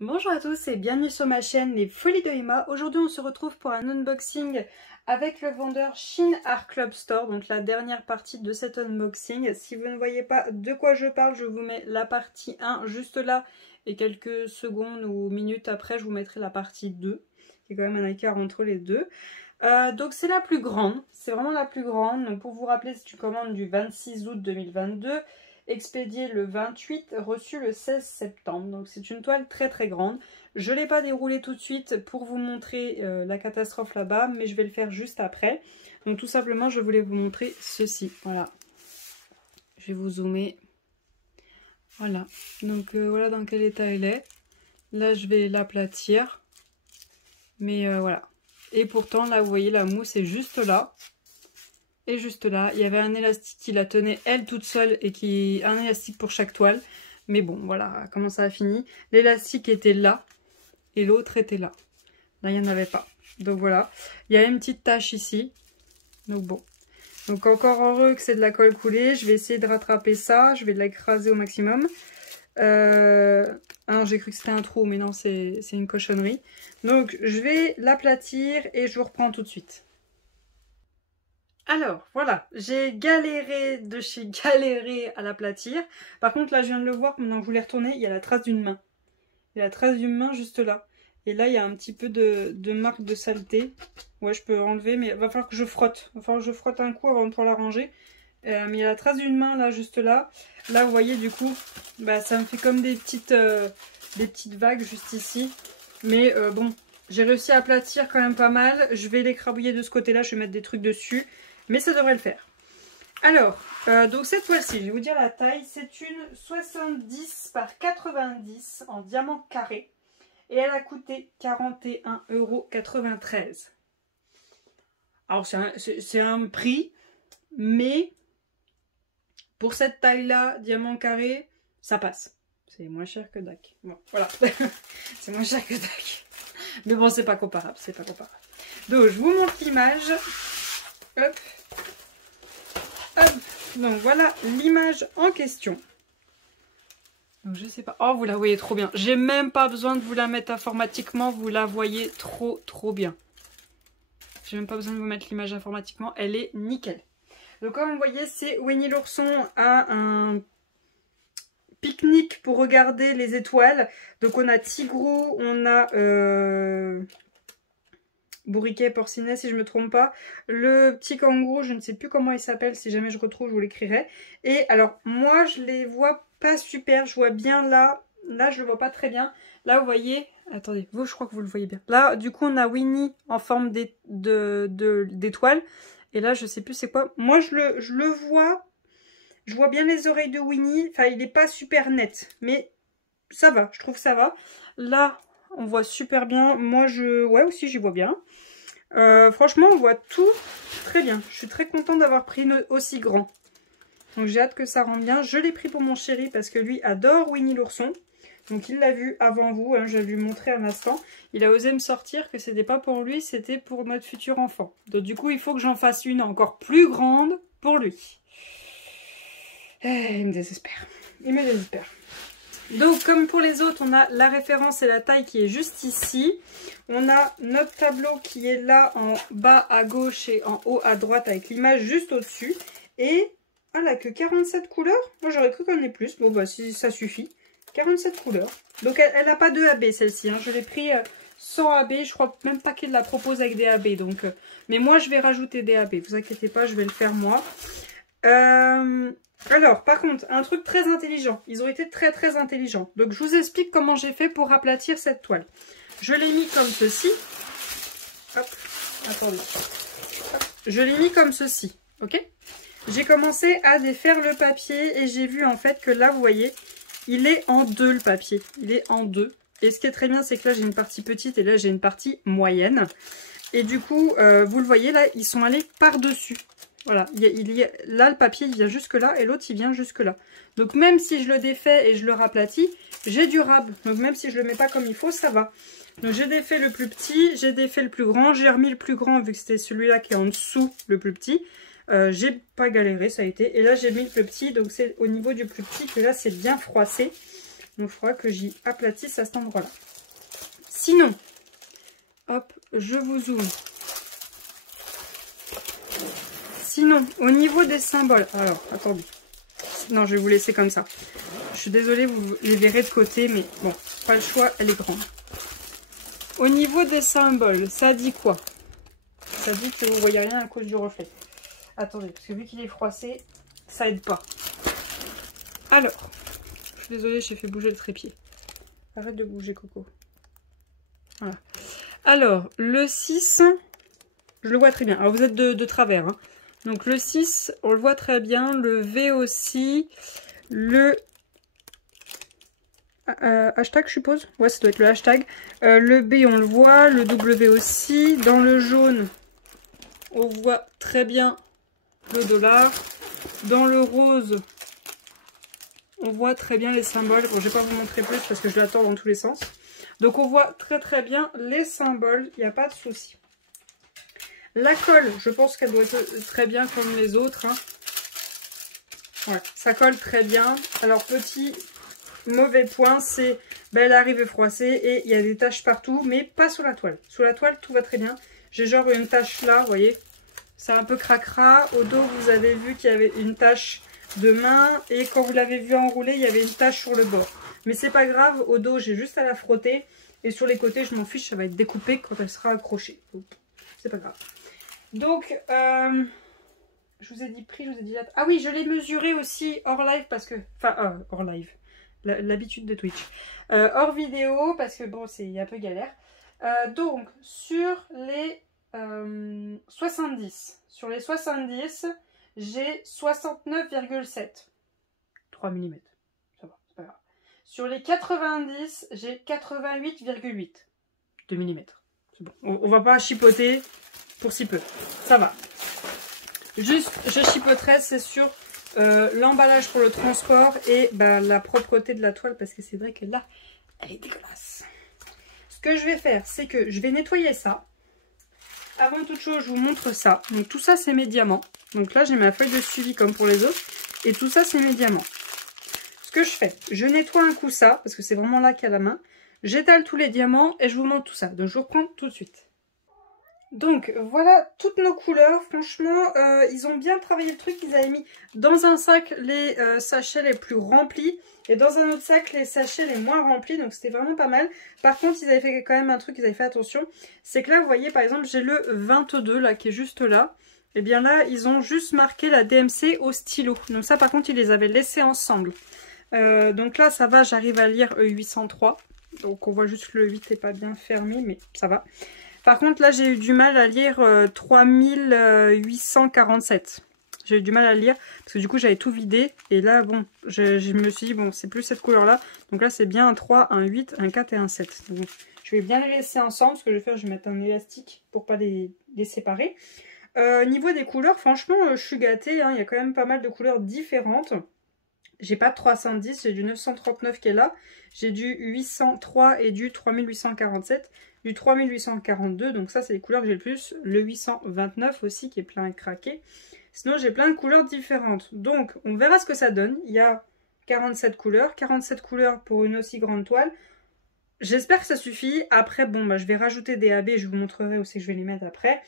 Bonjour à tous et bienvenue sur ma chaîne Les Folies de Emma. Aujourd'hui on se retrouve pour un unboxing avec le vendeur Shein Art Club Store, donc la dernière partie de cet unboxing. Si vous ne voyez pas de quoi je parle, je vous mets la partie 1 juste là et quelques secondes ou minutes après je vous mettrai la partie 2. Il y a quand même un écart entre les deux. Donc c'est la plus grande, c'est vraiment la plus grande. Donc pour vous rappeler, c'est une commande du 26 août 2022. Expédié le 28, reçu le 16 septembre. Donc c'est une toile très très grande. Je ne l'ai pas déroulée tout de suite pour vous montrer la catastrophe là-bas, mais je vais le faire juste après. Donc tout simplement, je voulais vous montrer ceci. Voilà. Je vais vous zoomer. Voilà. Donc voilà dans quel état elle est. Là, je vais l'aplatir. Mais voilà. Et pourtant, là, vous voyez, la mousse est juste là. Et juste là, il y avait un élastique qui la tenait elle toute seule et un élastique pour chaque toile. Mais bon, voilà comment ça a fini. L'élastique était là et l'autre était là. Là, il n'y en avait pas. Donc voilà. Il y a une petite tache ici. Donc bon. Donc encore heureux que c'est de la colle coulée. Je vais essayer de rattraper ça. Je vais l'écraser au maximum. Alors j'ai cru que c'était un trou, mais non, c'est une cochonnerie. Donc je vais l'aplatir et je vous reprends tout de suite. Alors, voilà, j'ai galéré de chez galéré à l'aplatir. Par contre, là, je viens de le voir, maintenant que je voulais retourner, il y a la trace d'une main. Il y a la trace d'une main juste là. Et là, il y a un petit peu de marque de saleté. Ouais, je peux enlever, mais il va falloir que je frotte. Il va falloir que je frotte un coup avant de pouvoir la ranger. Mais il y a la trace d'une main, là, juste là. Là, vous voyez, du coup, bah, ça me fait comme des petites vagues juste ici. Mais bon, j'ai réussi à aplatir quand même pas mal. Je vais l'écrabouiller de ce côté-là, je vais mettre des trucs dessus. Mais ça devrait le faire. Alors, donc cette toile-ci, je vais vous dire la taille. C'est une 70 par 90 en diamant carré. Et elle a coûté 41,93 €. Alors, c'est un prix, mais pour cette taille-là, diamant carré, ça passe. C'est moins cher que DAC. Bon, voilà. C'est moins cher que DAC. Mais bon, c'est pas comparable, c'est pas comparable. Donc, je vous montre l'image. Hop. Hop. Donc, voilà l'image en question. Donc, je sais pas. Oh, vous la voyez trop bien. J'ai même pas besoin de vous la mettre informatiquement. Vous la voyez trop bien. J'ai même pas besoin de vous mettre l'image informatiquement. Elle est nickel. Donc, comme vous voyez, c'est Winnie l'ourson à un pique-nique pour regarder les étoiles. Donc, on a Tigrou, on a... Bourriquet, Porcinet, si je me trompe pas. Le petit kangourou, je ne sais plus comment il s'appelle. Si jamais je retrouve, je vous l'écrirai. Et alors, moi, je les vois pas super. Je vois bien là. Là, je le vois pas très bien. Là, vous voyez... Attendez, vous, je crois que vous le voyez bien. Là, du coup, on a Winnie en forme d'étoile. Et là, je sais plus c'est quoi. Moi, je le vois. Je vois bien les oreilles de Winnie. Enfin, il n'est pas super net. Mais ça va. Je trouve que ça va. Là... On voit super bien. Moi, ouais, aussi, j'y vois bien. Franchement, on voit tout très bien. Je suis très contente d'avoir pris aussi grand. Donc, j'ai hâte que ça rentre bien. Je l'ai pris pour mon chéri parce que lui adore Winnie l'ourson. Donc, il l'a vu avant vous. Hein, je vais lui montrer un instant. Il a osé me sortir que c'était pas pour lui, c'était pour notre futur enfant. Donc, du coup, il faut que j'en fasse une encore plus grande pour lui. Il me désespère. Il me désespère. Donc comme pour les autres, on a la référence et la taille qui est juste ici. On a notre tableau qui est là en bas à gauche et en haut à droite avec l'image juste au-dessus. Et elle a que 47 couleurs. Moi j'aurais cru qu'on en ait plus. Bon bah si ça suffit. 47 couleurs. Donc elle n'a pas de AB celle-ci. Hein. Je l'ai pris sans AB. Je crois même pas qu'il la propose avec des AB. Donc, mais moi je vais rajouter des AB. Vous inquiétez pas, je vais le faire moi. Alors, par contre, un truc très intelligent. Ils ont été très intelligents. Donc, je vous explique comment j'ai fait pour aplatir cette toile. Je l'ai mis comme ceci. Hop, attendez. Hop. Je l'ai mis comme ceci, ok? J'ai commencé à défaire le papier et j'ai vu en fait que là, vous voyez, il est en deux le papier. Il est en deux. Et ce qui est très bien, c'est que là, j'ai une partie petite et là, j'ai une partie moyenne. Et du coup, vous le voyez, là, ils sont allés par-dessus. Voilà, là le papier il vient jusque là et l'autre il vient jusque là. Donc même si je le défais et je le raplatis, j'ai durable. Donc même si je le mets pas comme il faut, ça va. Donc j'ai défait le plus petit, j'ai défait le plus grand, j'ai remis le plus grand vu que c'était celui-là qui est en dessous le plus petit. J'ai pas galéré, ça a été. Et là j'ai mis le plus petit, donc c'est au niveau du plus petit que là c'est bien froissé. Donc, il faudra que j'y aplatisse à cet endroit-là. Sinon, hop, je vous zoome. Sinon, au niveau des symboles... Alors, attendez. Non, je vais vous laisser comme ça. Je suis désolée, vous les verrez de côté, mais bon, pas le choix, elle est grande. Au niveau des symboles, ça dit quoi? Ça dit que vous voyez rien à cause du reflet. Attendez, parce que vu qu'il est froissé, ça aide pas. Alors, je suis désolée, j'ai fait bouger le trépied. Arrête de bouger, Coco. Voilà. Alors, le 6, je le vois très bien. Alors, vous êtes de travers. Hein. Donc, le 6, on le voit très bien. Le V aussi. Le... hashtag, je suppose. Ouais, ça doit être le hashtag. Le B, on le voit. Le W aussi. Dans le jaune, on voit très bien le dollar. Dans le rose, on voit très bien les symboles. Bon, je vais pas vous montrer plus parce que je l'attends dans tous les sens. Donc, on voit très bien les symboles. Il n'y a pas de souci. La colle, je pense qu'elle doit être très bien comme les autres. Hein. Ouais, ça colle très bien. Alors, petit mauvais point, c'est elle arrive froissée et il y a des taches partout, mais pas sur la toile. Sur la toile, tout va très bien. J'ai genre une tache là, vous voyez. C'est un peu cracra. Au dos, vous avez vu qu'il y avait une tache de main. Et quand vous l'avez vu enrouler, il y avait une tache sur le bord. Mais c'est pas grave. Au dos, j'ai juste à la frotter. Et sur les côtés, je m'en fiche. Ça va être découpé quand elle sera accrochée. C'est pas grave. Donc, je vous ai dit prix, je vous ai dit date. Ah oui, je l'ai mesuré aussi hors live parce que... Enfin, hors live. L'habitude de Twitch. Hors vidéo parce que bon, c'est un peu galère. Donc, sur les 70. Sur les 70, j'ai 69,7. 3 mm. Ça va, c'est pas grave. Sur les 90, j'ai 88,8. 2 mm. C'est bon. On va pas chipoter pour si peu. Ça va. Juste, je chipoterai, c'est sur l'emballage pour le transport et la propreté de la toile parce que c'est vrai que là, elle est dégueulasse. Ce que je vais faire, c'est que je vais nettoyer ça. Avant toute chose, je vous montre ça. Donc tout ça, c'est mes diamants. Donc là, j'ai ma feuille de suivi comme pour les autres. Et tout ça, c'est mes diamants. Ce que je fais, je nettoie un coup ça, parce que c'est vraiment là qu'il y a la main. J'étale tous les diamants et je vous montre tout ça. Donc je vous reprends tout de suite. Donc voilà toutes nos couleurs. Franchement, ils ont bien travaillé le truc. Ils avaient mis dans un sac les sachets les plus remplis. Et dans un autre sac, les sachets les moins remplis. Donc c'était vraiment pas mal. Par contre, ils avaient fait quand même un truc, ils avaient fait attention. C'est que là, vous voyez, par exemple, j'ai le 22 là, qui est juste là. Et bien là, ils ont juste marqué la DMC au stylo. Donc ça, par contre, ils les avaient laissés ensemble. Donc là, ça va, j'arrive à lire 803. Donc on voit juste que le 8 n'est pas bien fermé, mais ça va. Par contre, là, j'ai eu du mal à lire 3847. J'ai eu du mal à lire parce que du coup, j'avais tout vidé. Et là, bon, je me suis dit, bon, c'est plus cette couleur-là. Donc là, c'est bien un 3, un 8, un 4 et un 7. Donc, je vais bien les laisser ensemble. Ce que je vais faire, je vais mettre un élastique pour pas les séparer. Niveau des couleurs, franchement, je suis gâtée. Hein. Il y a quand même pas mal de couleurs différentes. J'ai pas de 310, j'ai du 939 qui est là. J'ai du 803 et du 3847. Du 3842, donc ça c'est les couleurs que j'ai le plus. Le 829 aussi qui est plein à craquer. Sinon j'ai plein de couleurs différentes. Donc on verra ce que ça donne. Il y a 47 couleurs. 47 couleurs pour une aussi grande toile. J'espère que ça suffit. Après bon je vais rajouter des AB. Je vous montrerai aussi que je vais les mettre après.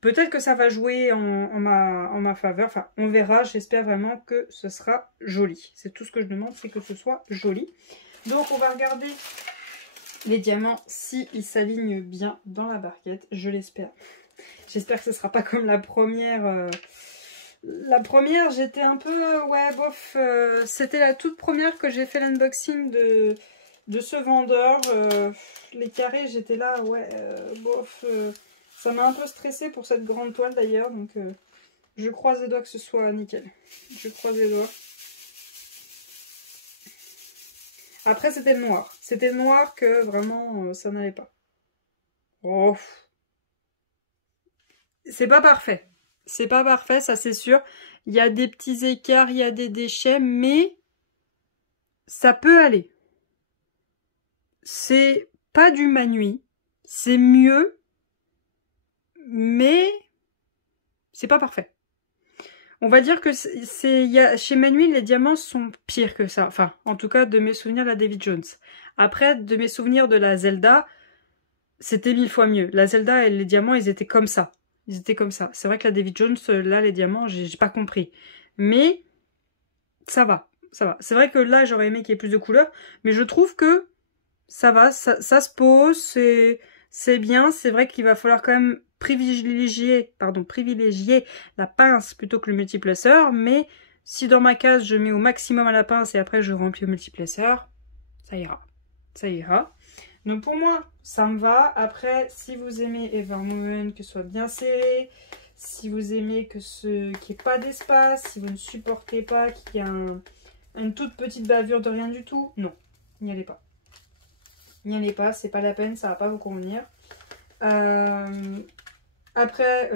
Peut-être que ça va jouer en ma faveur. Enfin on verra. J'espère vraiment que ce sera joli. C'est tout ce que je demande, c'est que ce soit joli. Donc on va regarder les diamants, s'ils s'alignent bien dans la barquette, je l'espère. J'espère que ce ne sera pas comme la première. La première, j'étais un peu... ouais, bof. C'était la toute première que j'ai fait l'unboxing de ce vendeur. Les carrés, j'étais là, ouais, bof. Ça m'a un peu stressé pour cette grande toile d'ailleurs. Donc, je croise les doigts que ce soit nickel. Je croise les doigts. Après, c'était le noir. C'était le noir que vraiment, ça n'allait pas. Oh. C'est pas parfait. C'est pas parfait, ça c'est sûr. Il y a des petits écarts, il y a des déchets, mais ça peut aller. C'est pas du Manui. C'est mieux, mais c'est pas parfait. On va dire que chez Manuel, les diamants sont pires que ça. Enfin, en tout cas, de mes souvenirs, la Davy Jones. Après, de mes souvenirs de la Zelda, c'était 1000 fois mieux. La Zelda et les diamants, ils étaient comme ça. Ils étaient comme ça. C'est vrai que la Davy Jones, là, les diamants, j'ai pas compris. Mais, ça va. Ça va. C'est vrai que là, j'aurais aimé qu'il y ait plus de couleurs. Mais je trouve que ça va. Ça se pose. C'est bien. C'est vrai qu'il va falloir quand même privilégier la pince plutôt que le multiplaceur. Mais si dans ma case, je mets au maximum à la pince et après, je remplis au multiplaceur, ça ira. Ça ira. Donc pour moi, ça me va. Après, si vous aimez Evermoon, que ce soit bien serré, si vous aimez qu'il n'y ait pas d'espace, si vous ne supportez pas qu'il y ait une toute petite bavure de rien du tout, non, n'y allez pas. N'y allez pas, c'est pas la peine, ça va pas vous convenir. Après,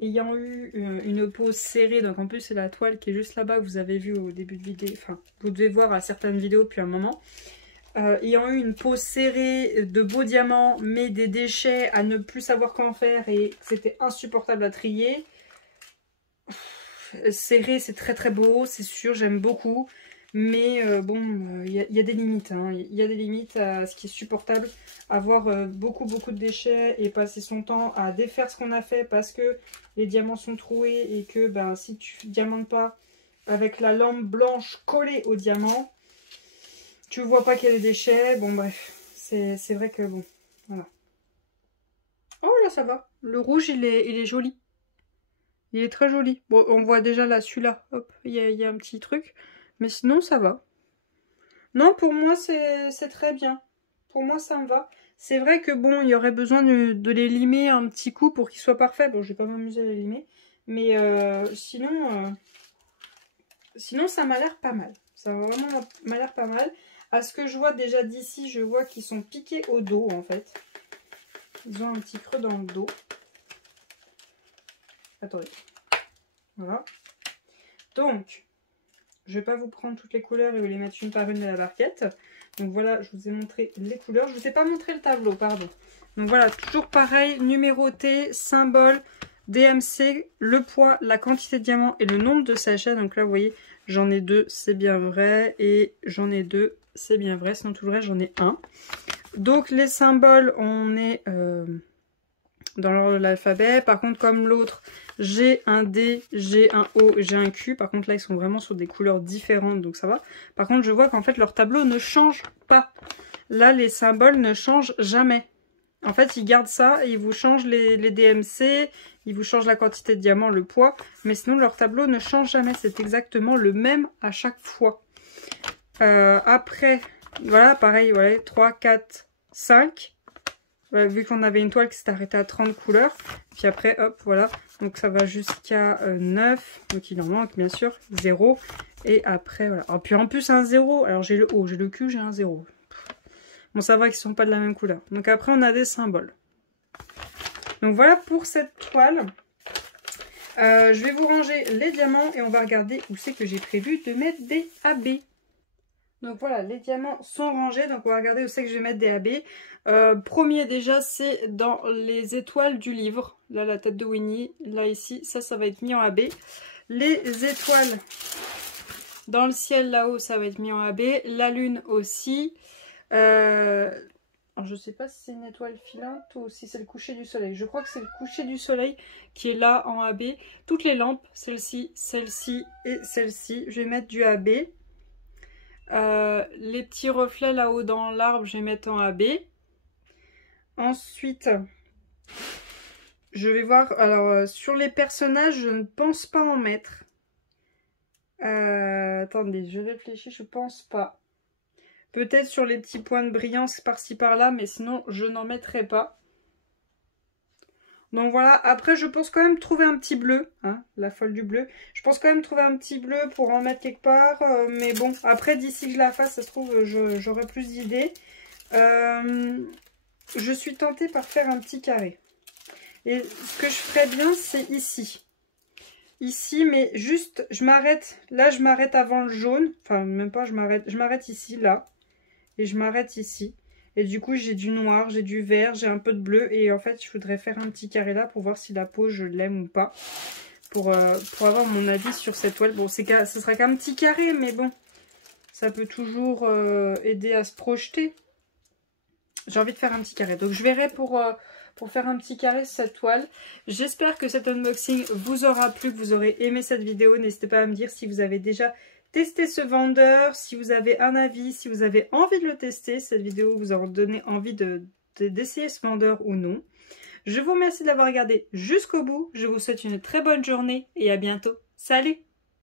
ayant eu une peau serrée, donc en plus c'est la toile qui est juste là-bas que vous avez vu au début de vidéo, enfin vous devez voir à certaines vidéos depuis un moment. Ayant eu une peau serrée de beaux diamants, mais des déchets à ne plus savoir comment faire et que c'était insupportable à trier. Serré, c'est très très beau, c'est sûr, j'aime beaucoup. Mais bon, il y a des limites. Il y a des limites à ce qui est supportable. Avoir beaucoup de déchets et passer son temps à défaire ce qu'on a fait parce que les diamants sont troués et que ben, si tu diamantes pas avec la lampe blanche collée au diamant, tu vois pas qu'il y a des déchets. Bon bref, c'est vrai que bon, voilà. Oh là ça va. Le rouge il est joli. Il est très joli. Bon, on voit déjà là celui-là. Hop, il y a un petit truc. Mais sinon ça va. Non, pour moi c'est très bien. Pour moi ça me va. C'est vrai que bon, il y aurait besoin de les limer un petit coup pour qu'ils soient parfaits. Bon, je vais pas m'amuser à les limer. Mais sinon ça m'a l'air pas mal. Ça vraiment m'a l'air pas mal. À ce que je vois déjà d'ici, je vois qu'ils sont piqués au dos en fait. Ils ont un petit creux dans le dos. Attendez. Voilà. Donc, je vais pas vous prendre toutes les couleurs et vous les mettre une par une de la barquette. Donc voilà, je vous ai montré les couleurs. Je vous ai pas montré le tableau, pardon. Donc voilà, toujours pareil, numéroté, symbole, DMC, le poids, la quantité de diamants et le nombre de sachets. Donc là, vous voyez, j'en ai 2, c'est bien vrai. Et j'en ai 2, c'est bien vrai. Sinon, tout le reste, j'en ai 1. Donc les symboles, on est dans l'ordre de l'alphabet. Par contre, comme l'autre, j'ai un D, j'ai un O, j'ai un Q. Par contre, là, ils sont vraiment sur des couleurs différentes, donc ça va. Par contre, je vois qu'en fait, leur tableau ne change pas. Là, les symboles ne changent jamais. En fait, ils gardent ça et ils vous changent les DMC, ils vous changent la quantité de diamants, le poids. Mais sinon, leur tableau ne change jamais. C'est exactement le même à chaque fois. Après, voilà, pareil, voilà, 3, 4, 5. Vu qu'on avait une toile qui s'est arrêtée à 30 couleurs. Puis après, hop, voilà. Donc ça va jusqu'à 9. Donc il en manque, bien sûr. 0. Et après, voilà. Oh, puis en plus, un 0. Alors j'ai le O, j'ai le Q, j'ai un 0. Bon, ça va qu'ils ne sont pas de la même couleur. Donc après, on a des symboles. Donc voilà pour cette toile. Je vais vous ranger les diamants et on va regarder où c'est que j'ai prévu de mettre des AB. Donc voilà, les diamants sont rangés, donc on va regarder où c'est que je vais mettre des AB. Premier déjà, c'est dans les étoiles du livre. Là, la tête de Winnie, là ici, ça va être mis en AB. Les étoiles dans le ciel là-haut, ça va être mis en AB. La lune aussi. Alors, je ne sais pas si c'est une étoile filante ou si c'est le coucher du soleil. Je crois que c'est le coucher du soleil qui est là en AB. Toutes les lampes, celle-ci, celle-ci et celle-ci, je vais mettre du AB. Les petits reflets là-haut dans l'arbre, je vais mettre en AB. Ensuite, je vais voir. Alors, sur les personnages, je ne pense pas en mettre. Attendez, je réfléchis, je pense pas. Peut-être sur les petits points de brillance par-ci par-là, mais sinon, je n'en mettrai pas. Donc voilà, après je pense quand même trouver un petit bleu, hein, la folle du bleu. Je pense quand même trouver un petit bleu pour en mettre quelque part. Mais bon, après d'ici que je la fasse, ça se trouve, j'aurai plus d'idées. Je suis tentée par faire un petit carré. Et ce que je ferais bien, c'est ici. Ici, mais juste, je m'arrête. Là, je m'arrête avant le jaune. Enfin, même pas, je m'arrête ici, là. Et je m'arrête ici. Et du coup, j'ai du noir, j'ai du vert, j'ai un peu de bleu. Et en fait, je voudrais faire un petit carré là pour voir si la peau, je l'aime ou pas. pour avoir mon avis sur cette toile. Bon, ce sera qu'un petit carré, mais bon, ça peut toujours aider à se projeter. J'ai envie de faire un petit carré. Donc, je verrai pour faire un petit carré sur cette toile. J'espère que cet unboxing vous aura plu, que vous aurez aimé cette vidéo. N'hésitez pas à me dire si vous avez déjà testé ce vendeur, si vous avez un avis, si vous avez envie de le tester. Cette vidéo vous aura donné envie d'essayer ce vendeur ou non. Je vous remercie de l'avoir regardé jusqu'au bout. Je vous souhaite une très bonne journée et à bientôt. Salut!